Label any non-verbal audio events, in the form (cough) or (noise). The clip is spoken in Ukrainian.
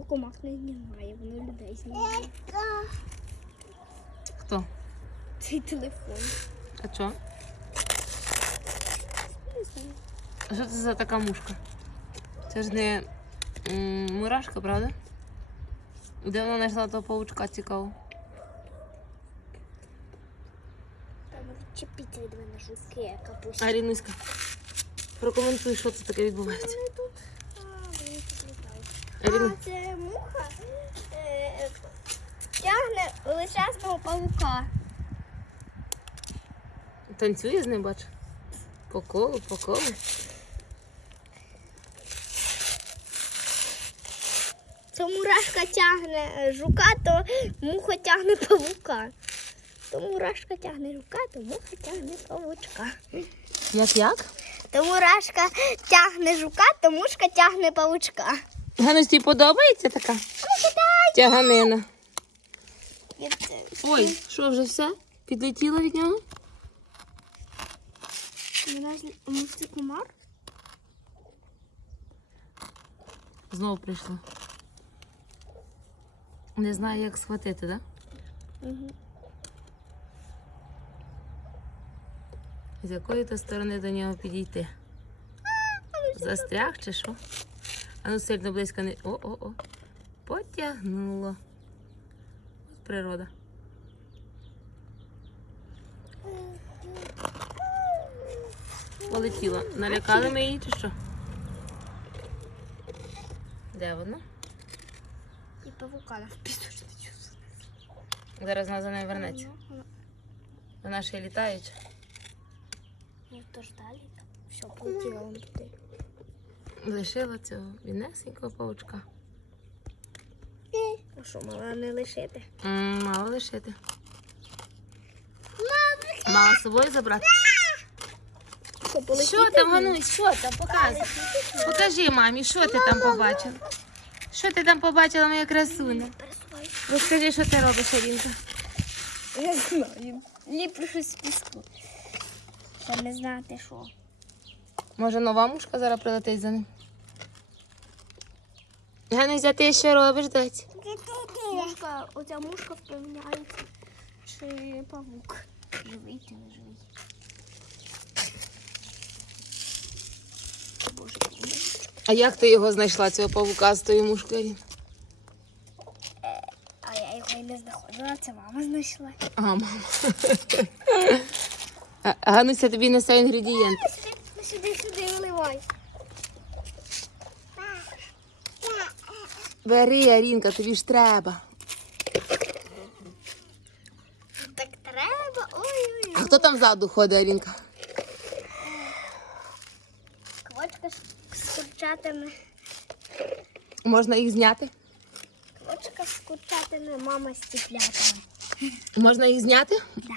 Ну, комах не знімає, воно людей знімає. Хто? Цей телефон. А що? Не знаю. А що це за така мушка? Це ж не м, мурашка, правда? Де вона знайшла того паучка цікаво? Там відчепіться від мене жуки, капусті. Арінуська, прокоментуй, що це таке відбувається. Вони тут. Аріну, А, це муха е, тягне величезного павука. танцює з ним, бач? По колу, по колу. То мурашка тягне е, жука, то муха тягне павука. То мурашка тягне жука, то муха тягне павучка. Як як? То мурашка тягне жука, то мушка тягне павучка. Ганусь, тобі подобається така? Тяганина. Ой, що вже все? Підлетіло від нього? Це комар? Знову прийшло. Не знаю, як схватити, так? Угу. З якої то сторони до нього підійти? Застряг чи що? А ну сильно близько не. О-о-о. Потягнуло. От природа. Полетіла. Налякали ми її чи що? Де вона? І павука на пісочницю. Зараз вона за нею вернеться. Вона ще й літаюча. Ну то ж далі. Все, полетіла вон туди. Лишила цього біднесенького паучка. А що, мала не лишити? М, Мало лишити. Мало з собою забрати. Що, полетіти? Що там, Ганусь, що там? Показуй. Покажи мамі, що ти там побачила. Що ти там побачила, моя красуня? Пересувай. Розкажи, що ти робиш, Алінка. Я знаю. Ліплю щось з піску. Та не знати що. Може, нова мушка зараз прилетить за ним. Гануся, ти що робиш, доць? Мушка, оця мушка впевняється, чи павук. Живий чи не живий. Боже, А як ти його знайшла, цього павука з тою мушкою? А я його і не знаходила, це мама знайшла. А, мама. (laughs) Гануся тобі несе інгредієнти. Сюди, сюди, сюди виливай. Бери, Арінка, тобі ж треба. Так треба. Ой-ой. А хто там ззаду ходить, Арінка? Квочка з- курчатами. Можна їх зняти? Квочка з курчатами, мама з ціплятами. Можна їх зняти? Да.